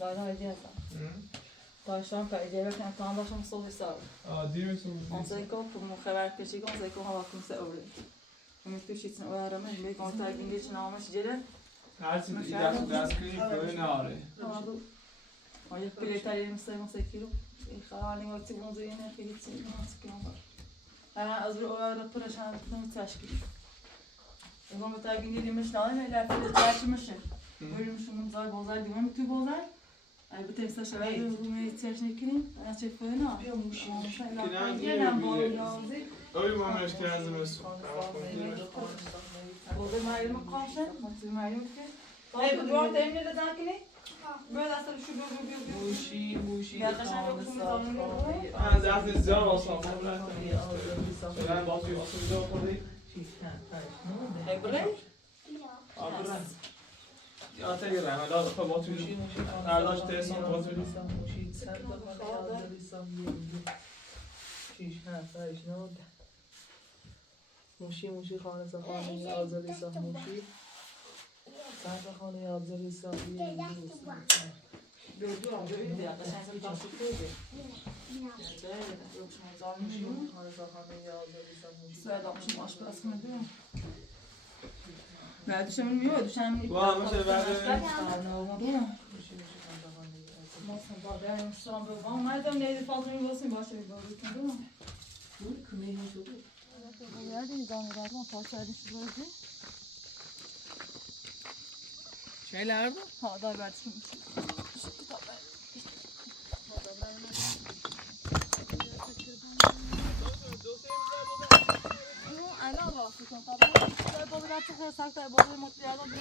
Daha hediye hesabı. Taştan hediye verken tamam başım sol hesabı. Değil misin? On sait qu'on pour mon frère que j'ai on sait qu'on va comme ça öyle. Ama tu için o aramış bir konser günü için almış gele. Her türlü ders kıyıp böyle ne arıyor? Olha que ele tá aí, não sei aquilo. E fala ali o segundo aí, né? Que ele tinha não sei que não vai. As o para achar não te acho que. Eu vou botar aqui nele mas não, ele é para taşı mı şey. Böyle şunun zar bozar diyorum tu bozar. Ay bu tepsi aşağıya bu ihtiyaç ne kilin? Ana çek falan ha. Gelen bol yazdı. Öyle mi anlaş kendimiz? Bozar mayrımı kalsın. Nasıl mayrımı ki? Hey bu duvar temizle de zakini. Böyle aslında şu Muşi. yaklaşan yokuşumuz alınıyor. Zaten zor olsa. Ben bakıyorum. Zor oluyor. Hey buraya. Akram. Ya tabii ben daha da bakıyorum. Kardeş telefon bakıyorum. موشی خانه سخانه آزادی سخ موشی سخت خانه آزادی سخ Gördü öyle yaklaşan sen taşı koydu. موشی خانه سخانه آزادی سخ موشی Söyle yapmışım baş parasını değil mi? Ben düşebilmiyor, düşen Var mı şey verdi? Ne olmadı mı? Nasıl var? Ben Müslüman bir babam. Madem neydi fazla bir basın başka bir babam değil mi? Bu kınayı nasıl olur? Nerede zannederdim o parçaydı şu böyle. Şeyler mi? Ha da verdi şimdi. Şu kitaplar. Ana rastı kan tabii. Ben böyle artık sakta böyle mutlu ya da bir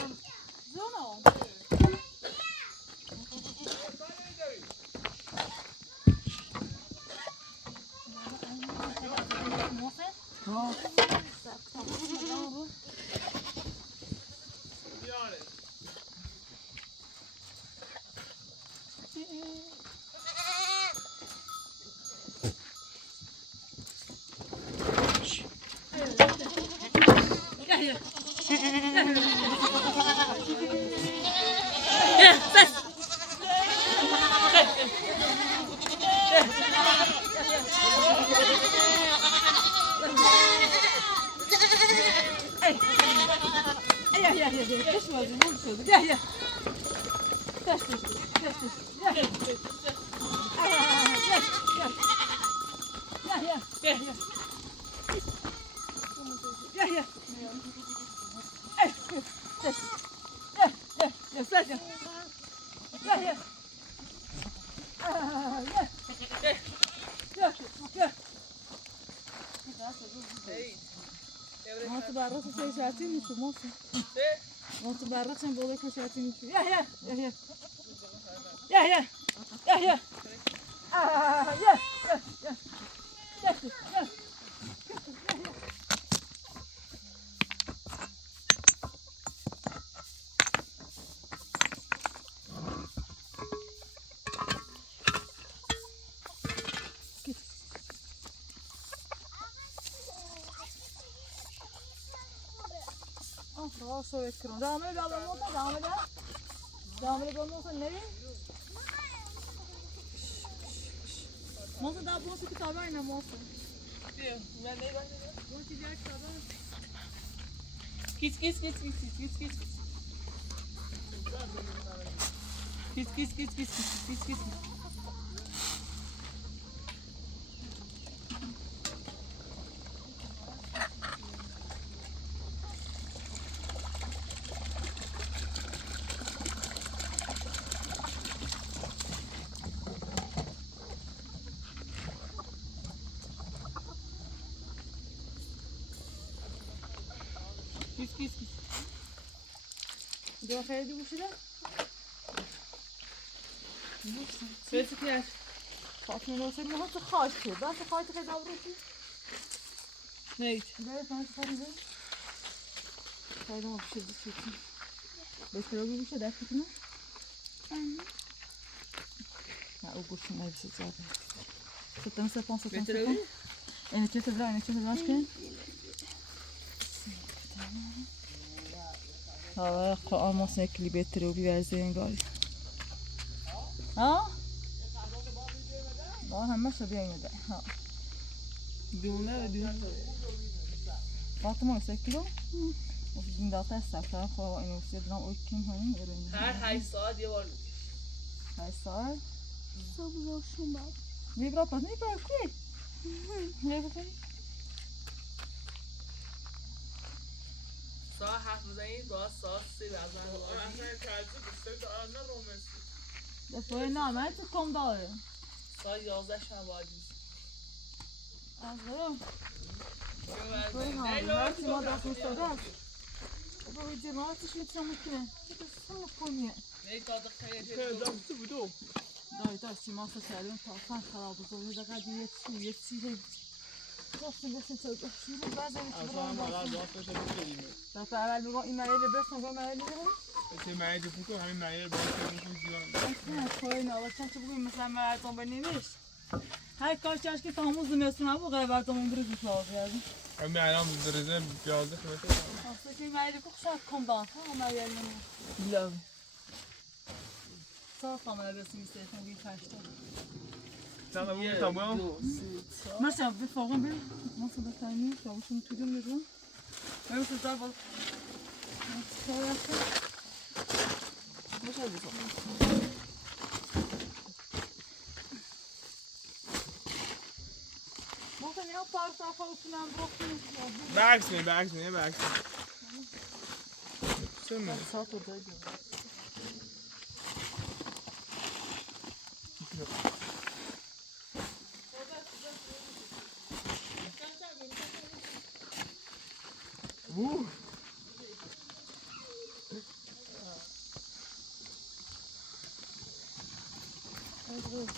zona. Ha. Moto barra se fez já tinha isso, moço. Moto barra sem bola que já tinha isso. Ya. Ah, ya. Daha sonra Akram. Devam edelim olmazsa devam edelim. Devam edelim olmazsa nereye? Moça dá a bolsa que tá bem na moça. Ben neyi ben? Vou te dizer que tá bem. Git. Git. Deu a feia de mochila? Sesi gel. فاطمه نوصل ما هو خاش بس خايت كده بروحي نيت لا ما تخرجي خايده ما بشد شيء بتروي بشه ده كده لا وقش ما بس زاد ستة مثلا بانسة بتروي انا كنت بلا انا كنت بلاش كان ها قرآن ما سنكلي بتروي بيرزين قال ها ما هم مش بيعمل ده ها دونه فاطمه سكلو وفي داتا السفر خو انه سيدنا اوكين هون ارين هر ساعت یه بار هاي صار صبر شما میبرا پس میبرا کی میبرا ساعت 7 بزنید باید ساعت 3 بزنید اصلا ترجیح بسته دارم نه رومسی دفعه نامه تو کم داره ساعت 11 شب باید نیست از برو برو هرچی ما دست مستاده است برو جماعتش میتونم میکنه چه سم کنیه نه تا خیلی دستی بودو دای سیما سالون تا فن خراب بود دقیقاً یه چیزی رفتیم تا شروع بزنیم اصلا ما داستش بکنیم دفعه اول میگم این مریض برس میگم مریض چه مریض فکر همین مریض باید کنیم زیاد نه کاری نه واسه چه بگیم مثلا مردم بنویس هر کارش که تمام زمستون بود غیر بردمون بره تو کلاس همین الان درزه پیازه خورده اصلا که مریض کو شاید کم دان ها مریض نه لا صاف کاملا رسمی سیستم بی کاشته تمام مثلا بفرمون بر مثلا بتاعی شامشون تو دم میرم مثلا زار باز مثلا مثلا بفرمون ممكن يا بارس أخذ فلان بروح بعكس سمع صوته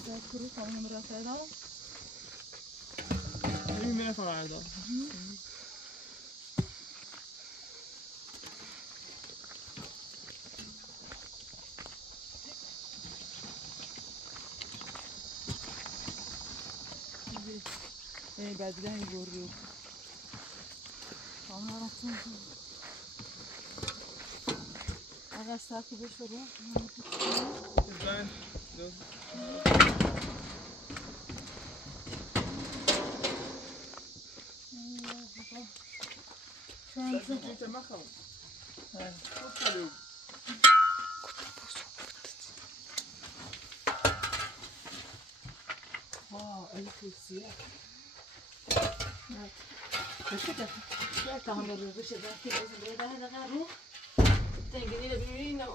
ضيق كروس هم مرافع دارم این میره فردا بعدين يوريو انا رحت اغا ساكي بشرو انت ما خلاص الكرسي بس كده لا تعمل بس ده كده ده هذا غيره تنقلي له بيننا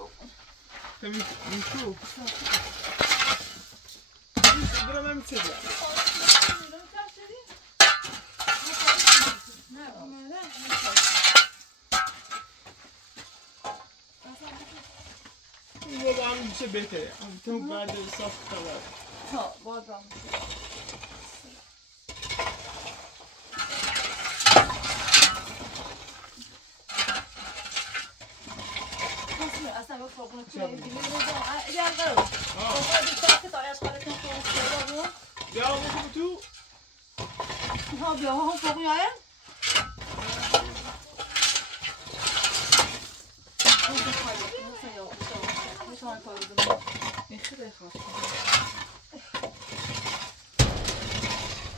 تمام نشوف برا ما متسجل هو بعمل بشي بيتي تو بعد الصف خلاص ها بعد اصلا بفرقونه توی اگر قرار که تا اشغال کن یا بگو تو ها بیا هم فوقی آیا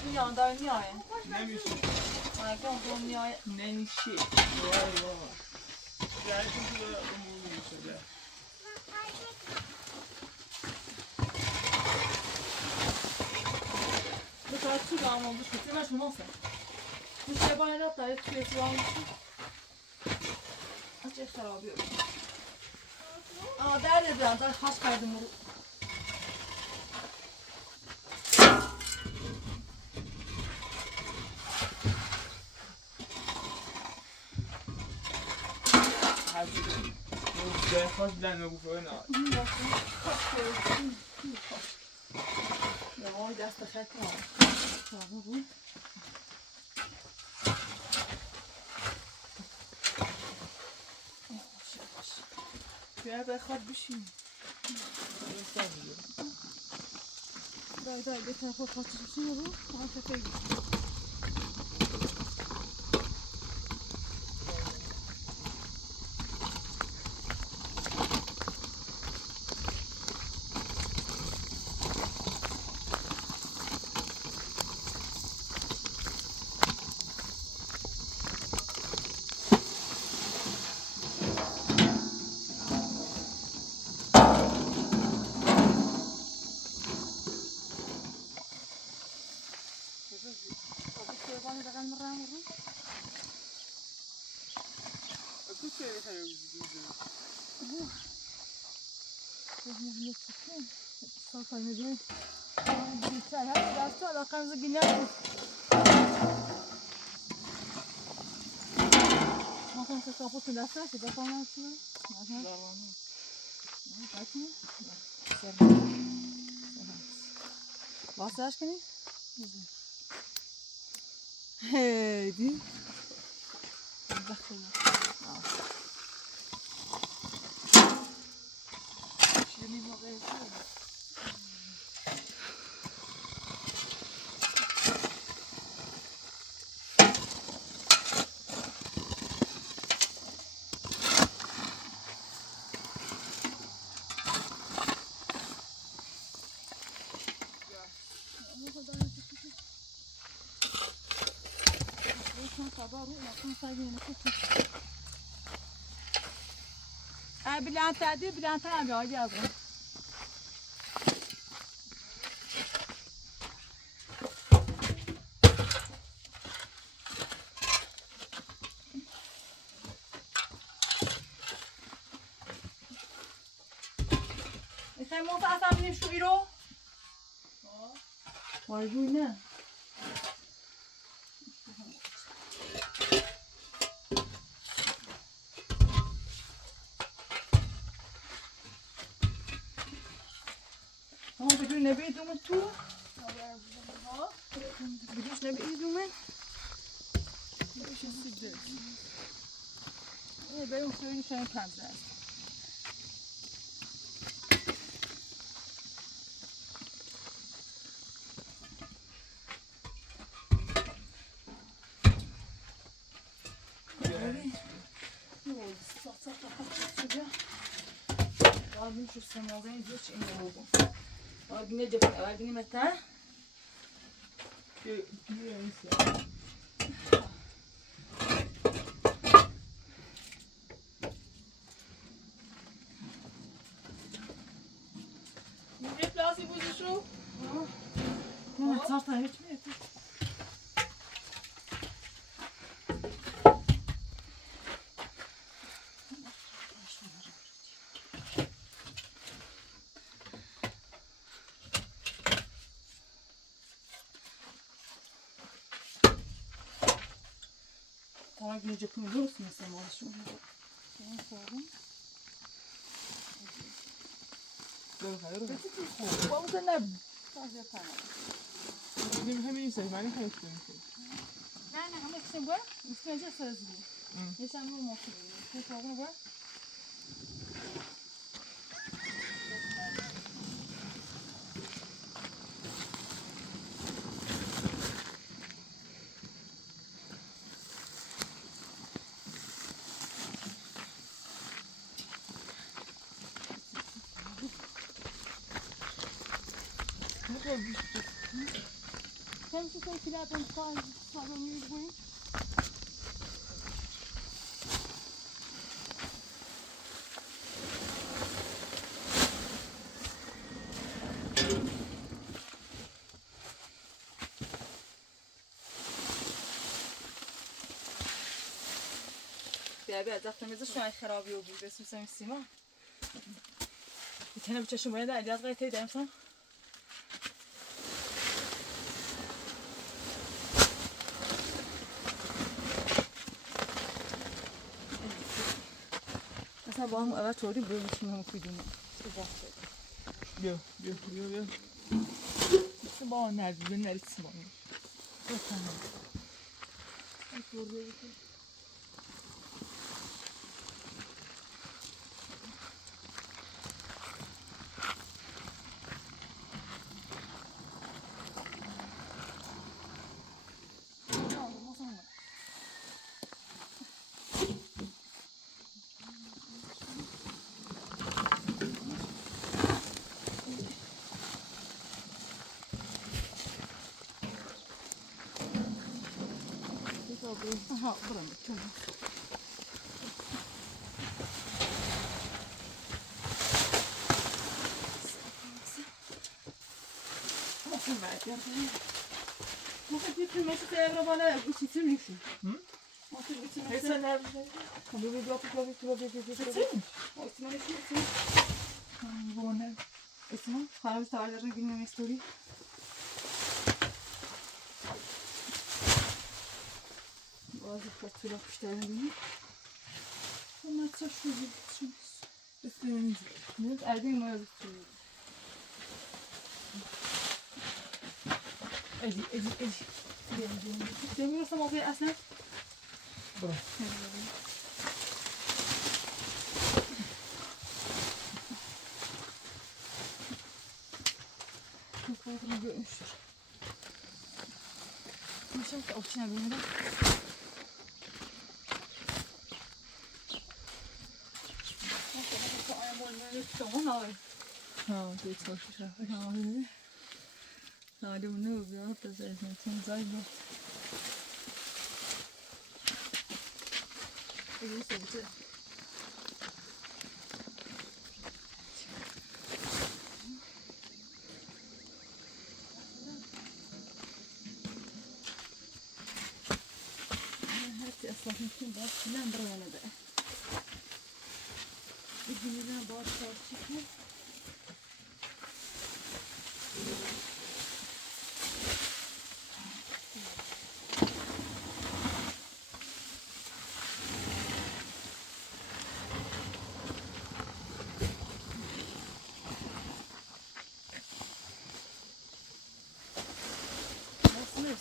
میان دار میایه نمیشه اگه میایه نمیشه وای بابا درشون تو امور میشه بسرعه چی با همون بوش کسی مش مناسب میشه با این رفت داره توی سیاه میشه چه خرابی در بیان داره خاش کردم رو ده خواست بلند بگو فرای نه یا وای ده بیا بخواد بشین دای بهتر خود خواستش بشین رو آن تفیل واسه کنی؟ هدی بخیر شیلی موقعی بلان تعدي بلان تعدي عادي أصلا إخوان مو فاصل مني شو يرو واجونا هم بدون نبي دوم تو بديش نبي دوم بديش السجاد إيه بيوم سوين شان كامزة نشوف السماوين زوج إنه هو وأبني جف وأبني متى نجيب لاسي بوزي شو ما صارت هيك طبعا بنجيبكم الروس مثلا ما شو والله نب دي همین نیست معنی خیلی نه همه کسی بود مستعجل سازی یه شام رو ماست چه کاری بود Hem şu sayfilerden sağlanıyoruz bu. بیا زفتمیز شوی خرابی و بود اسم سیم سیما. میتونه بچشم باید علیات قیتی دارم مثلا با هم اول طوری برویشیم هم کدومه بیا با نرد نرید سیمان بکنم برده بکنم ها برم تو ممكن بعد يا اخي ممكن تجيب المشي تقرب على وش تمشي ممكن تمشي هسه نرد خلوه بيضافي اسمه اسمه خلاص تعال رجعنا ستوري bazı fatura kuşlarını onlar saçlı bir üstlerimiz ne erdeğin moya tutuyor edi demiyorsam oraya aslan bırak fotoğrafını görmüştür maşallah okşana benim de ها دیگه تاشو شد معلوم نه بیاد بذارید نتون زای بود اگه سوته هاتي اصلا يمكن باش لا نضرب انا بقى يجي لنا باش شكل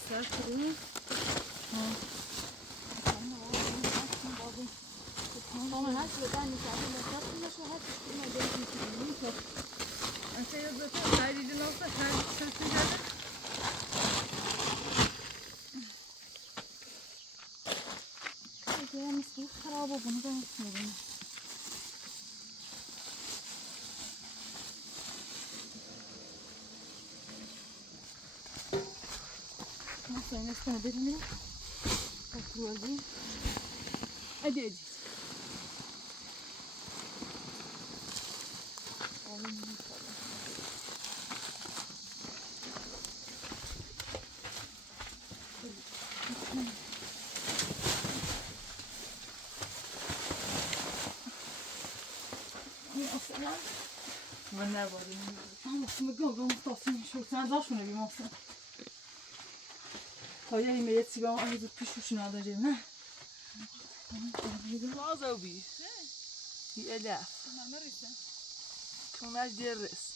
Serpilin. Ama her şeyden misafirle yaptığında şu her çıkma değişikliğini انت یه دفعه خریدی ناسه خرید سرسی کرده Peki mesela خرابه bunu da unutmayalım. Nasıl nesne dedim ya? Oturalım. Hadi. من نباریم Ama şimdi gölge muhtasın şu sen daha şunu bir masa. Hayır yemeğe sigara ayızı pişmişini alacağım ha. فازو بي في ألاف كوناش ديال الرأس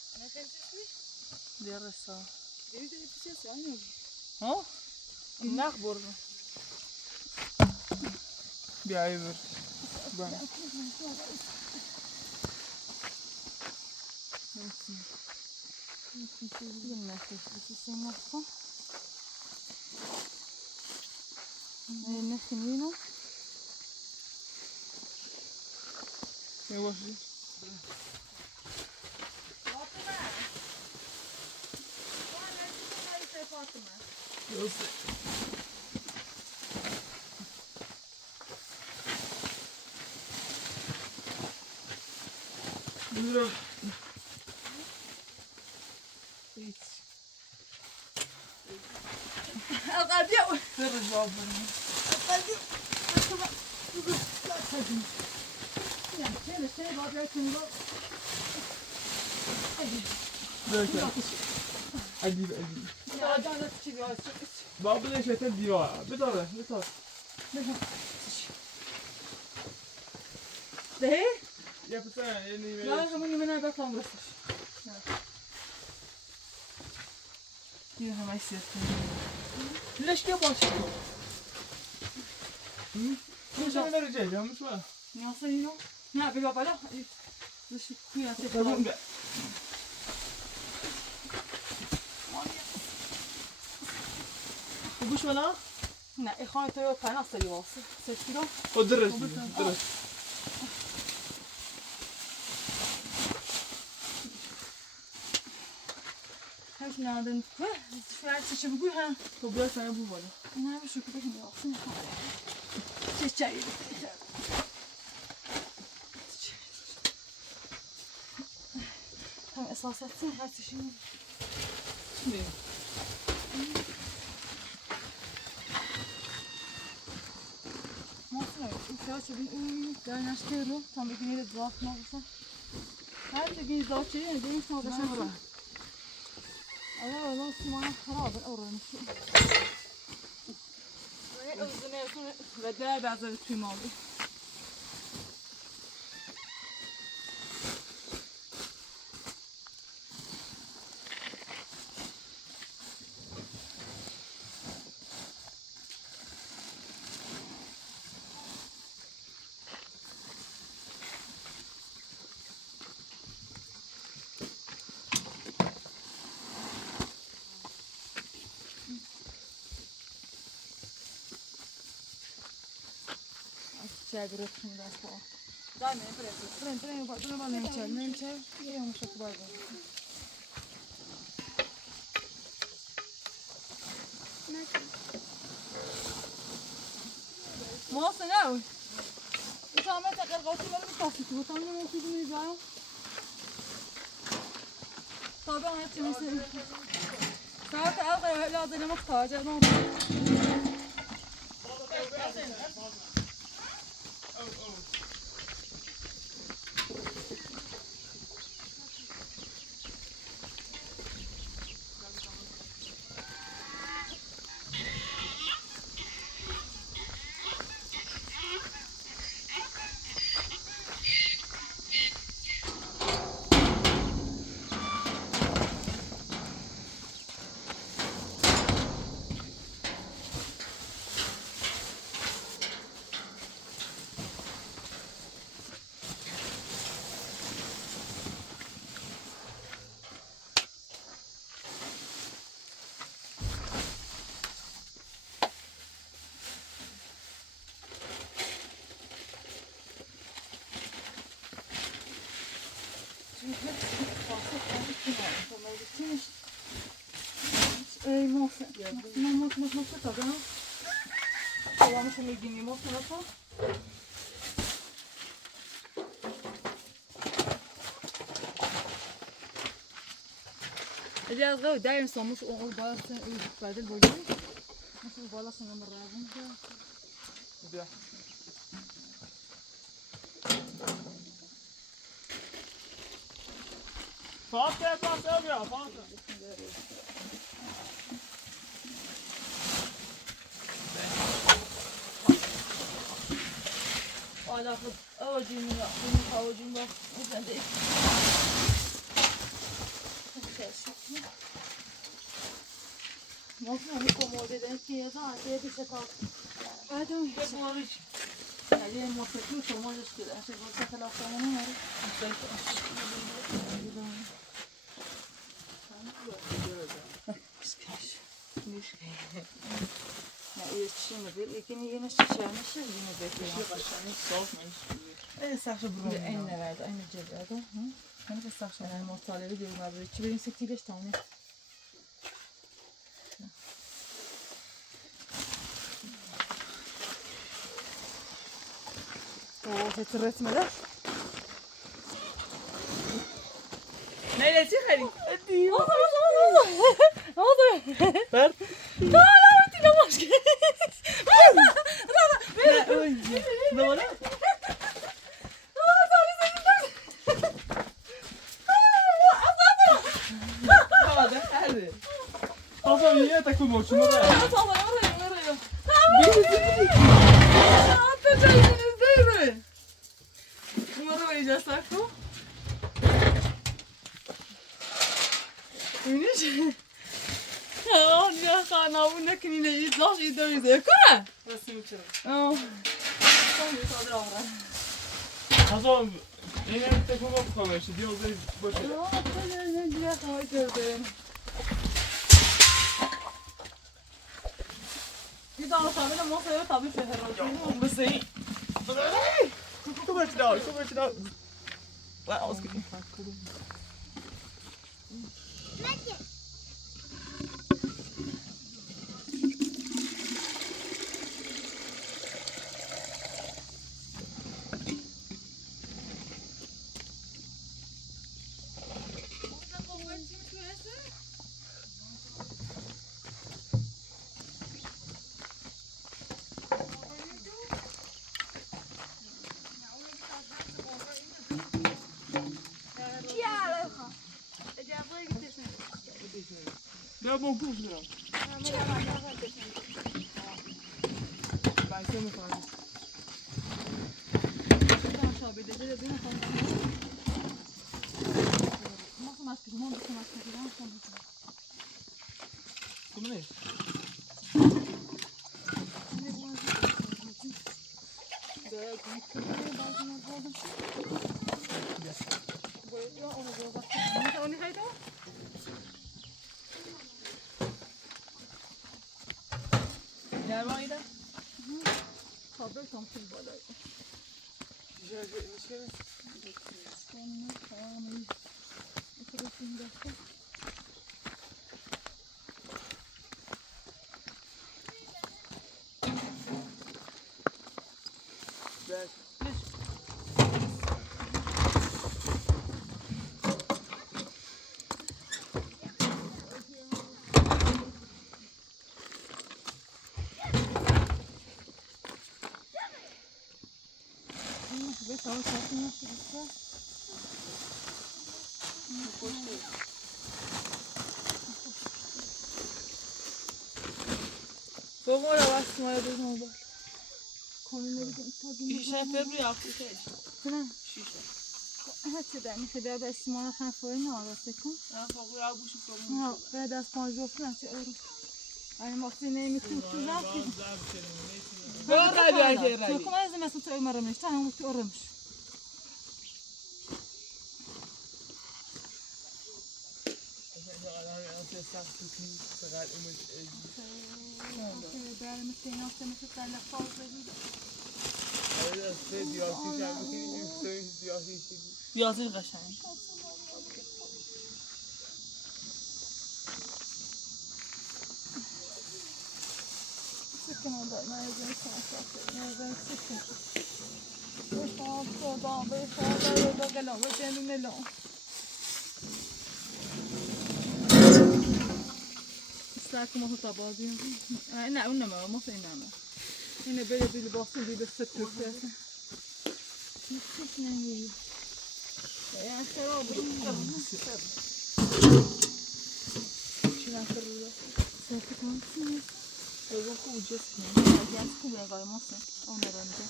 ديال الرأس ها نخبر بيعيبر بان Nesiniino? يواش يوصل بيرم Alqadiyo. سر الجواب Alqadiyo. Ya şey var ya şimdi. ذاك عجيب Ya acayip çıkıyor. بابا ليش تديوا بداره بداره De? يا بسان يعني Ya hemen hemen bakmam burası. Yine hemen hissettim. Leşke başı. Bu sana vereceğim mi? Nasıl yiyor? Ne bir babala? Dışı kuya tek Tamam var. be. Bu şu ana? Ne, ikhwan to yok kana asli vası. Seçkilo. O dırış. Dırış. Hem nereden? Şu an seçim bu ha. Toplar sana bu var. Ne bir şükür bakın yapsın. Seçeyi. Tam esas etsin her seçim. Ne? Nasıl öyle? İhtiyaç edin. Derneştiriyorum. Tam bir günde de zaten olursa. Her gün zaten çeyiyor. Değil mi? Sonra da şarkı. Ama nasıl bana harabın öğrenmiş. Böyle özüne yakın ve değer bazı tüm oldu. Çay bir ötüm daha sonra. Dai me ne preso. Prendo nem c'è. Io non so cosa. Moça, não. Então, mas a carga de mero está fico. Então, não fico me já. Tá bom, é tipo assim. Só que ela lá da minha casa, não. Ej, moça. Moça, tá vendo? Falamos amiguinho, moça, olha só. Aliás, eu daim somos o balasın badal böyle. Nasıl balasın ama razım. Ya. Fatih pas ya Fatih. Olha, avucum yok. Benim avucum yok. Sen de. Moça, não me incomoda dentro que eu já até deixa tal. Ah, então, isso é hoje. Ali é moça que eu tomo as coisas. Acho que você tá lá falando, não era? Ya iletişimde bir, ikini yine şişermişiz yine bekliyor. Sakşı Bir de aynı verdi, aynı ceberde. Hani de sakşı. Yani mortalleri diyorlar böyle. 285 tane. Oo, getir etmeden. Neyle çıkarım? Hadi. Oldu. Ver. Hala ötüne başka. Ne var? Hadi, hadi. Hasan niye takım boşuna da? Oraya. Birisi. Atacağız değil mi? Numara vereceğiz Sakko. Ünüş. یا خانه اون نکنی نجید لاش ایداری زیکنه رسیم چرا آه خواهی ساده آره حساب این تکون با بخواه بشه دیوزه باشه آه خیلی نجید خواهی کرده یه دانه شامل ما سایه تابی شهر بس این تو بچه دار و آز کنیم بیا بون کوش برم بایسته میکنم کمونه گرما ایده خابر کام خیلی بالایی میشه بابا رو بس ما رو موبایل کنیم شیشه فبری آفریقه نه شیشه هرچی در میشه بیاد استیمان خان فوری ناراسته کن نه فوقی را بوشی ها بعد از 5 جفت نشه اورو این وقتی نمیتونی تو رفتی بار رای بیایی تو کم از مثل تو مرمش تا همون تو ارمش برمش اینا که مثل تله خواهد بدید بیازی قشنگ سکنم باید نایزه سانساته نایزه سکن بشام صدام بشام با گلام و جنون لام استرک ما تا بازی نه اون نمه ما این نمه اینه بره بیل باستون بیل ست کرده نسیت نگیری یا خراب چی نفر رو سرک کنسی بگم خوب جسمی از خوبه اگه ماسه اون رنده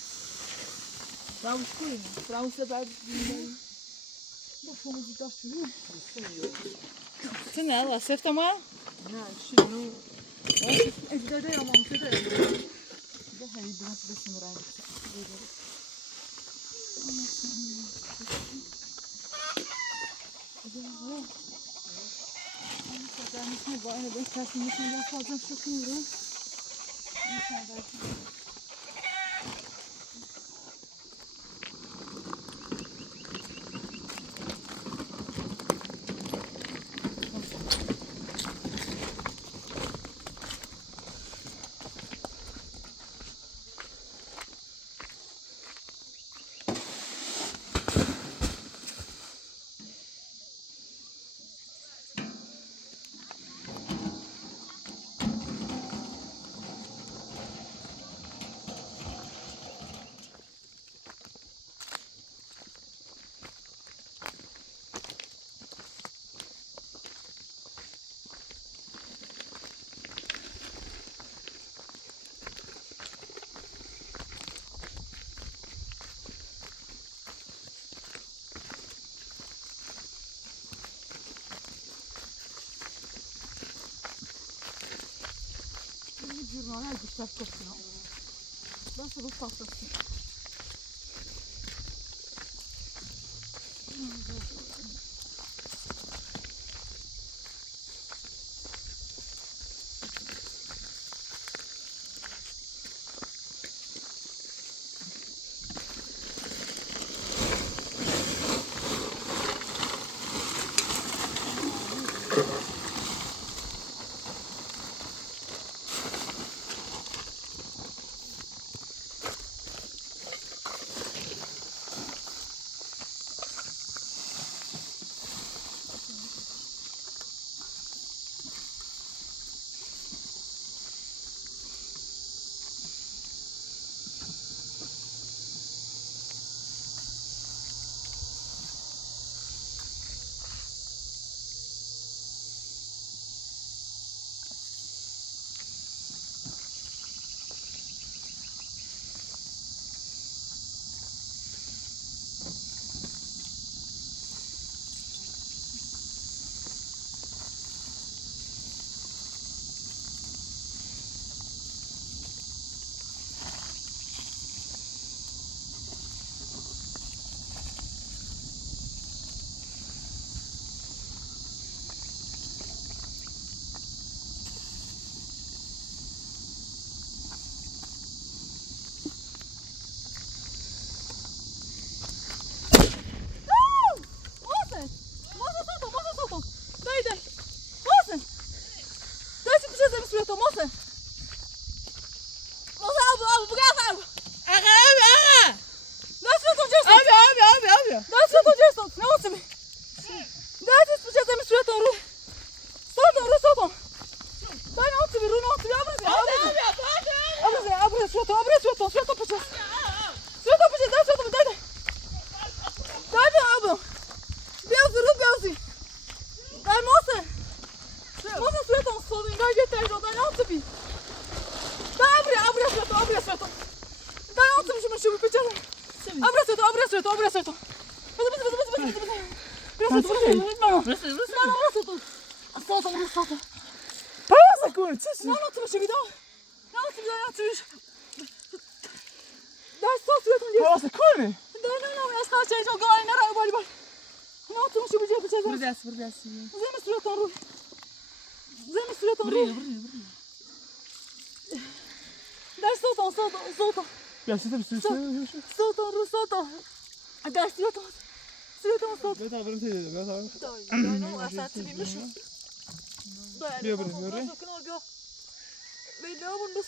راوش کنیم راوش بعد بیایی با فوزی داشت رو تو نه و سفت ما نه شنو اجداده یا مامسه داره ده هایی بناس بسیم رای بسیم میشه با اینه باید تصمیم میشن در فازم شکل رو جورنال بیشتر کردم. بس رو پاس.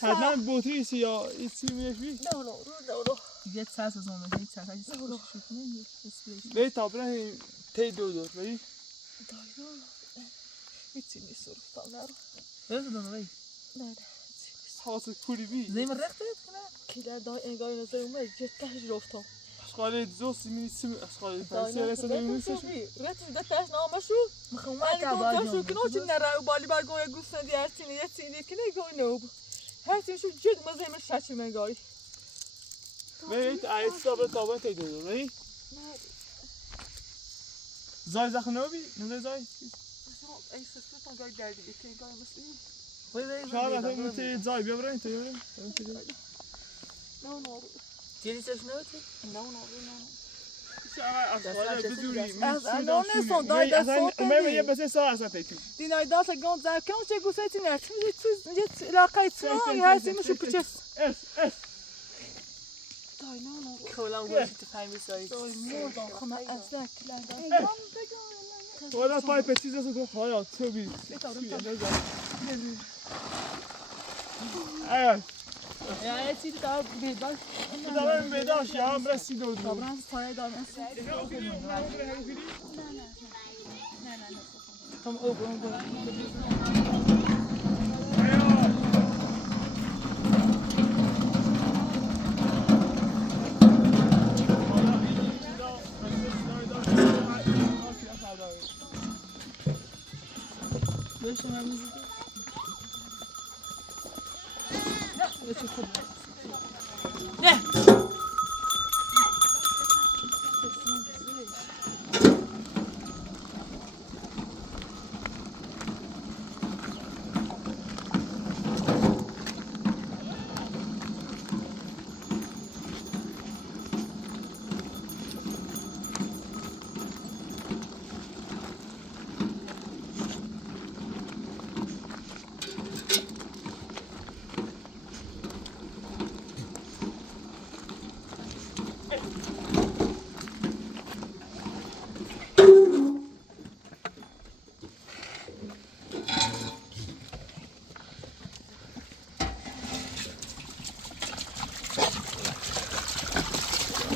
حتما بطری یا ایسی میش بی؟ یه ساعت از اون میشه، ساعت از اون میشه. به تابره تی دور بی؟ هیچی نیست سرفتان نرو. نه نه نه. حاصل کوری بی؟ زیم رخت کنه. کیلر دای انگار نظر اومد جتش رفتم. اشغال زوس می‌نیسیم اشغال فارسی رسد می‌نیسش. رسید دتش نامشو. میخوام تو کنو چی نرا بالی برگوی گوسفند دیارتینی یه چیزی که نگاه نوب. هر چیزشو جد مزه شچی مگای. بیت ایستا تابه تی دور بی؟ زای زخم نبی؟ نه زای؟ ایستان گای دردی که گای مسئول. شاید اون تی زای بیاورن تی بیاورن. نه. چیزی سرش نمی‌تی؟ نه. یه بسیار ساعت هستی تو. دینای داست گند زرکم چه گوسفندی نه چیز لاقای چه هستی میشه پچس. اس. دای نه. کلام گوشی تو فهم بیسایی. دای مردم خونه اصلا کلنده. والا پای پچیز است تو خواهد تو بی. ایار. یا چیزی تا بیدار. دارم بیدارش یا هم رسید و دو. برام پای دارم. Tam oben. Başım emizdi. Ne çok ne?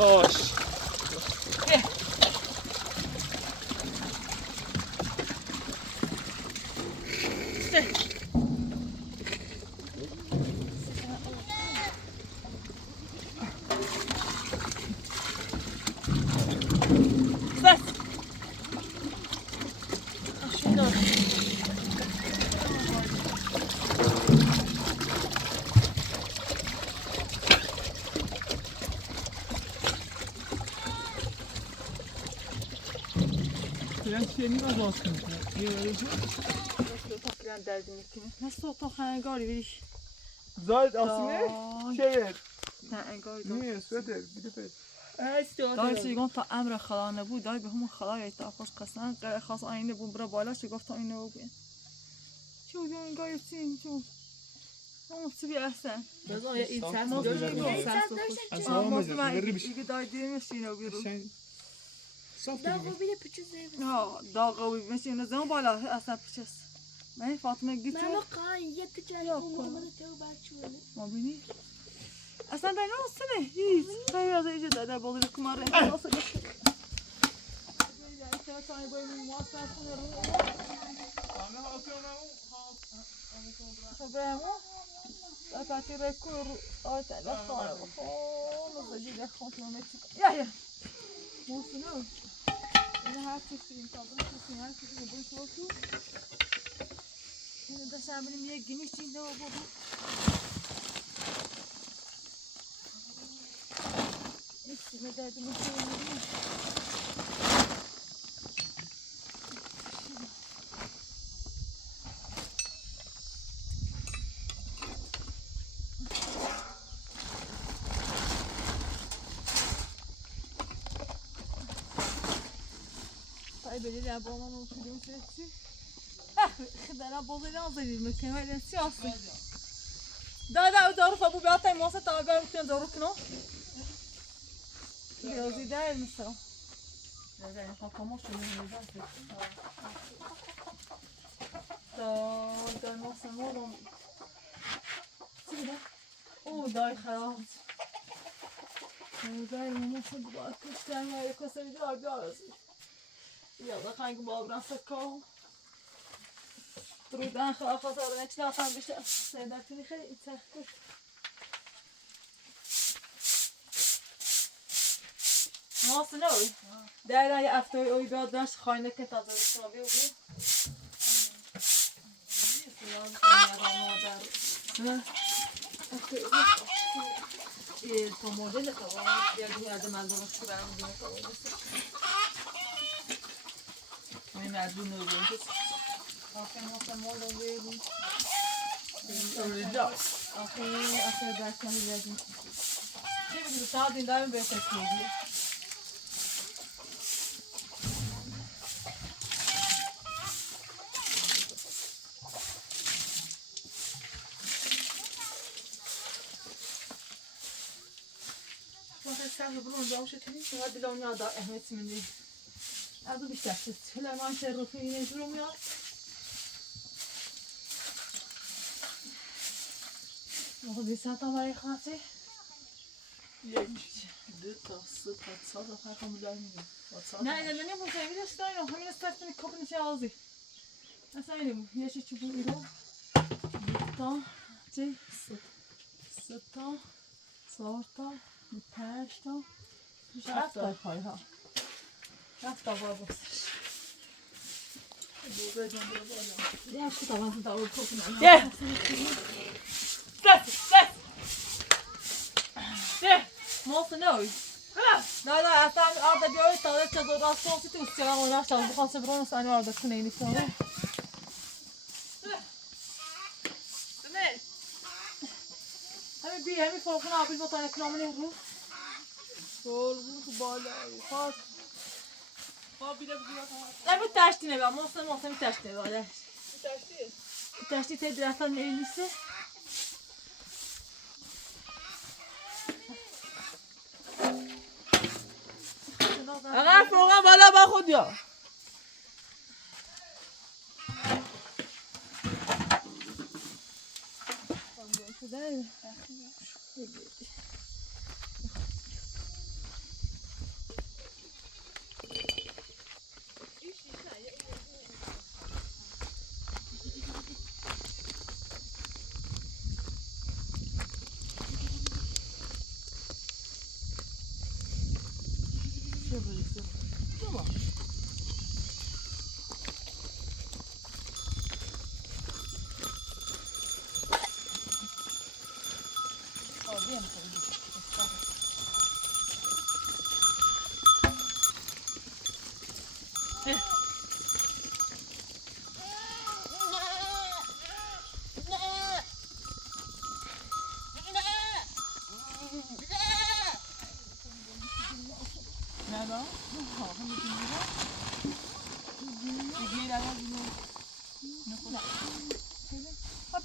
باش. چیه نیمه باز کنم Falan derdini kimi. Nasıl o tokan gari bir iş. زاید آسینه؟ چه Ne gari. نیه سوته بیده پید دای سیگان تا امر خدا نبود دای به همون خدای تا خوش قسم خاص آینه بود برا بالا چه گفت تا اینو بگین چه این گای چین چه اون چی اصلا بذار یا این ساعت ما داشتیم دیگه دای دیمش اینو بیرو داغو بیده پچه زیبه ها داغو بیمش اینو زمان بالا اصلا پچس من فاطمه گیت من قاین یه پچه از محمد تو بچه ما بینی اصلا در ناستنه هیچ خیلی از اینجا داده بازی کمار احساس گفت سانی باید مواسط کنه رو خبرمو در پاتی رکور آیت دخانه بخون مزدی دخان کیلومتر یا موسنو این هر چیزی این کابل چیزی هر چیزی بودن تو این داشتم بریم یک گینی چیز نو بود اسم داد می‌کنم بدید ابامون رو کدوم چی؟ خدانا بازی نازدید میکنم ولی سیاسی. دادا دارو فبو بیاته موسه تا برم میتونم دارو کنم. بیازی دایر میسرم. دادا این حکمش رو می‌دازه. دادا موسه مولم. چی بوده؟ او دای خراب. دادا موسه باید کشتن و یک کسی بیار بیارزی. یالا خنگ بابران سکو درودن خدا خاطر نشناختم بیشتر سیدتونی خیلی سخته ماست نوی در یه افتای اوی بیاد داشت خاینه که تازه بشما بیو بیو تا مدل خواه دیگه یاد منظورم که برام دیگه خواه این مردون رو بیرون آخه مثلا مال رو بیرون آخه اصلا برکنی بیرون چه بیدیم ساعت این دارم به تکیدی وقتی سر رو برون جامشه تنید شاید دلون یاد اهمیت منی از او بیشتر شد لمان چه رو فیلم رو میاد موقعی ساعت هم برای خاطر یک دو تا سه تا چهار تا پنج تا مدل میگم نه اینه نمی‌پوشم اینو استایل همین استفاده کنی چه آزی مثلا اینو یه چی چوبی رو تا چه سه تا چهار تا پنج تا هفت تا پای ها هفت تا باید بسش بوده جان بره بالا یه هفت تا باید دارو کنم ده موست نوی نه اصلا آرده بیایی تا چه دو راستان سی تو سیرم و نشتم بخوام سبرون سانی آرده کنه اینی کنه همین بی همین فرقون آبیل با تانه کنامنه رو فرقون تو بالایی خواست بیده همین تشتی نگاه موست همین تشتی نگاه تشتیه تشتی تایی درستان نیسته اگر فوقا بالا با خود یا حتی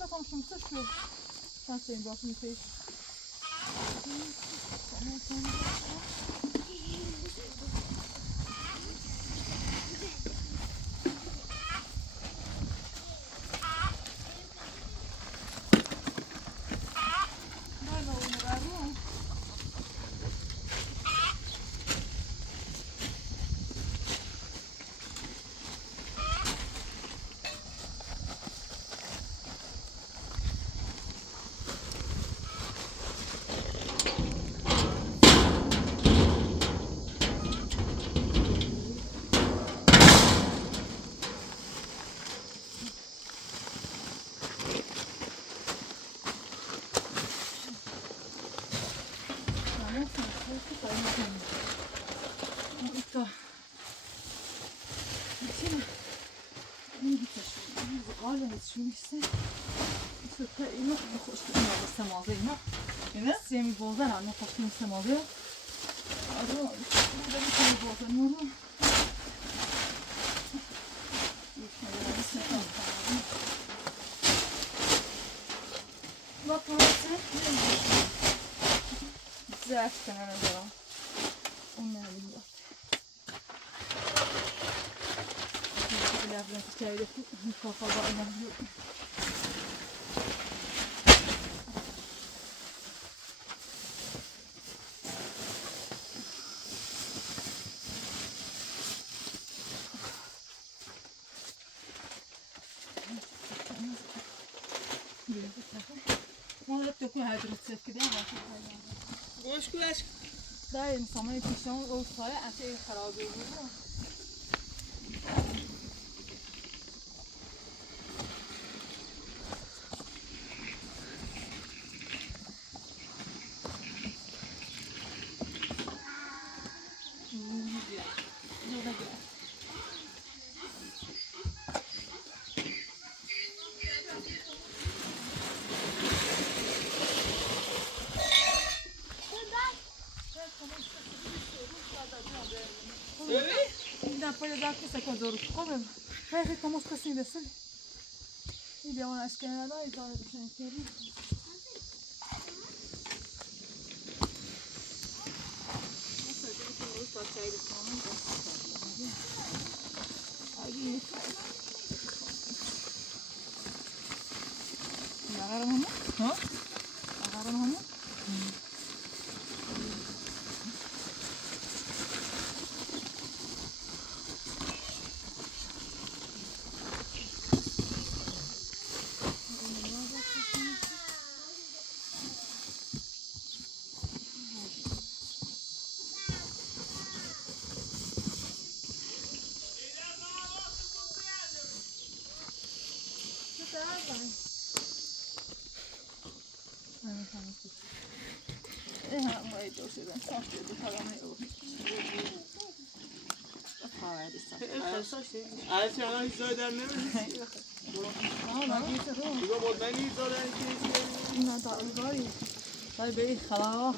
کام شمسه شد نسته این باشون پیش اینو خوش کنیم از سمازه اینه سیمی بازن هم خوش کنیم سمازه آره بوده میکنیم بازن نورو با پرسه زرد کنه نظرم اون نمیم داد لبنه که کرده کافا با این هم گوش کلاش در این سامانه پیشمون روزهای اصلی خرابی بود Depois dá que quando eu como, vai como fica assim desse. E deu uma esquerda lá e dá do chão inteiro. Nossa, eu tenho que mostrar sair do pão. Aí. Agarraram mamãe? Hã? Agarraram mamãe? از چرا هیچ زایدن نمیدونی؟ دیگه مطمئنی هیچ زایدن چیزی؟ نه داری داری به این خلاق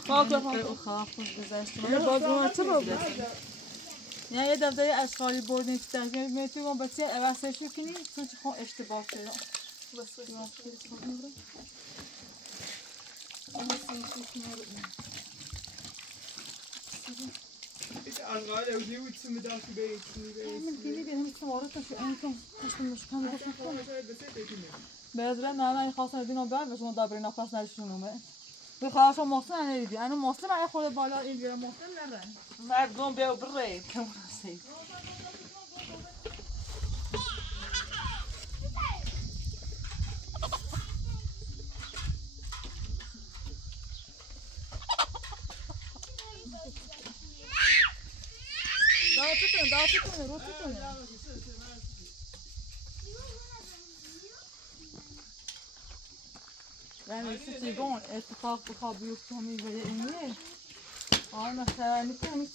خوش گذشت باز چه بود؟ نه یه دفعه اشغالی برد نیست تحکیم میتونی با بچه عوضش کنی چون چه خون اشتباه شده انقدر اودی بود چه میداشتی بیت من دیدی بیرم سوارت شو انتم کشتم مشکل بذرم نه خواستم ببینم بعد شما دابری نفس نشونمه به خواهش محسن ندیدی انا محسن من خود بالا این بیرم محسن نره مردم بیا برید که مناسب دعوت کنه رو کنه Yani ستيقون اتفاق بخابيوك تومي بده إني أنا مثلا نكمل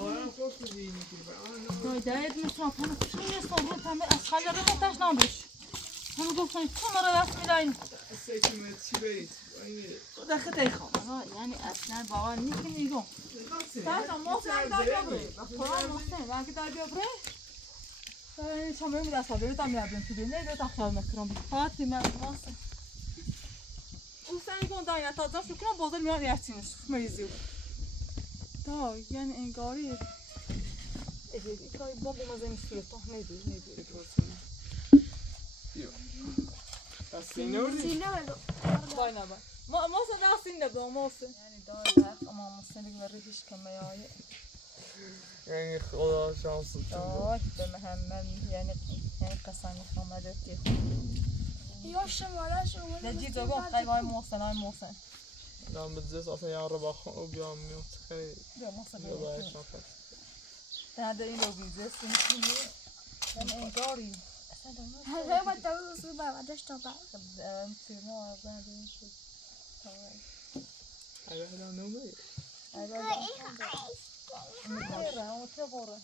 آره خوب دیدی که نه داید مثلا هم چی صبر هم از خاله رو متاش نباش هم گفتن تو مرا راست میلاین سیکیمت چی برید دخته خواهم یعنی اصلا بابا نیکی میگم تا محسن دار بیابره بخورا محسن وقتی دار بیابره شما میگه اصلا بیرون tam yapıyorum şimdi ne göt akşam Akram Fatima محسن او سنگون داینه تا شو کنم بازار میان یرتینش میزیو تا یعنی انگاری کاری بابا مزه میشه تو نمیدونی سینوری داینه با محسن دستین به محسن یعنی داینه اما محسن دیگه ریش کمیای یعنی خدا شانس آه به محمد یعنی قسمی خامدتی یا شماره شما ده جیزو گفت قیبای محسن های محسن دام بتزس اصلا یار رو باخون و بیام میاد خیلی بیا محسن بیا باید شانس ده این رو بیزه سنگی یعنی انگاری هذا ما تقول بابا داشت بابا تیمو از این شد اگه هلا نومی میره اما چه باره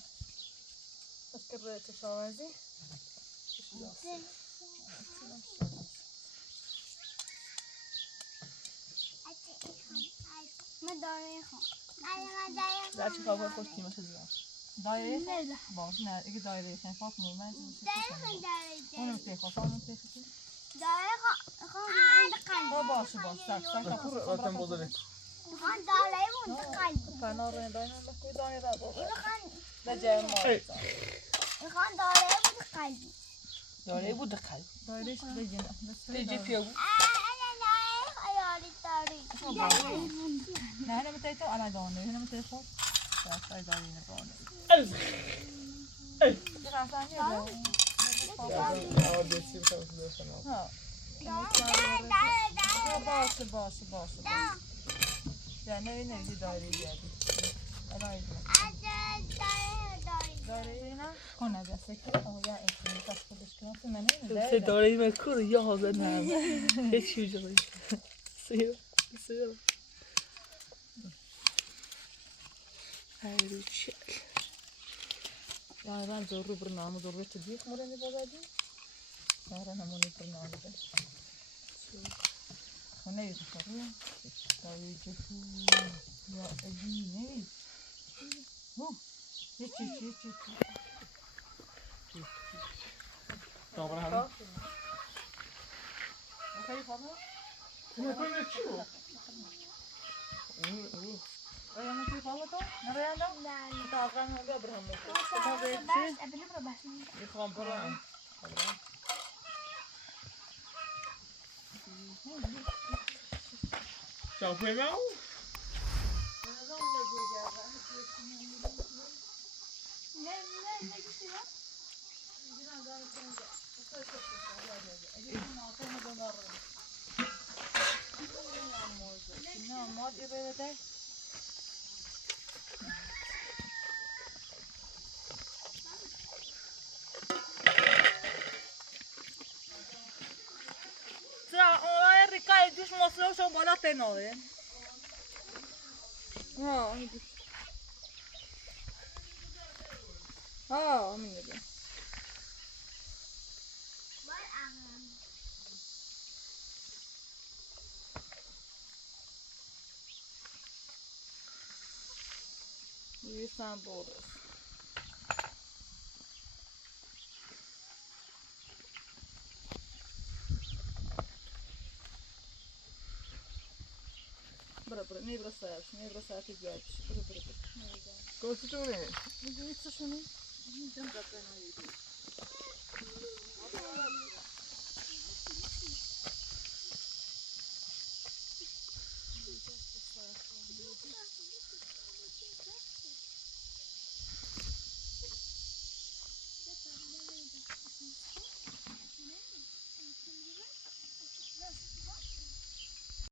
اشکره تشاوزی ما داره در چه خواب خوش تیمش زیاد دایره باش نه اگه دایره شن فاطمه من اونم تخوام اونم تخوام باشه سک وقتم بودی فنا رو دایره بکوی دایره باشه نجای ما دایره بود قلب دایرهش بگین تیجی پیو نه نه متى تو على دونه هنا متى خود لا ساي دارين دونه باشه یا نه نه دایره زیادی دایره نه کنه بس که او یا این کاش خودش کنه سه داره مکور یا حاضر نه هیچ چیزی سیر هایروچل يعني بان زورو برنامج زورو تديك مرة نبغى صار أنا موني برنامج هنا يتفرج طيب شوفوا يا أجيني هو هيك طبعا هم كيف هذا؟ ما كنا شو أنا ما كيف هذا تو؟ نرى هذا؟ لا تعرفان هذا برهم بس قبل بس يخوان برا شوفي معه دوش مصرف شو بالا تناله همین دیگه یه سام بود برا نبرا ساعت جاش برا کوچتونه میگی چه شونی؟ جنب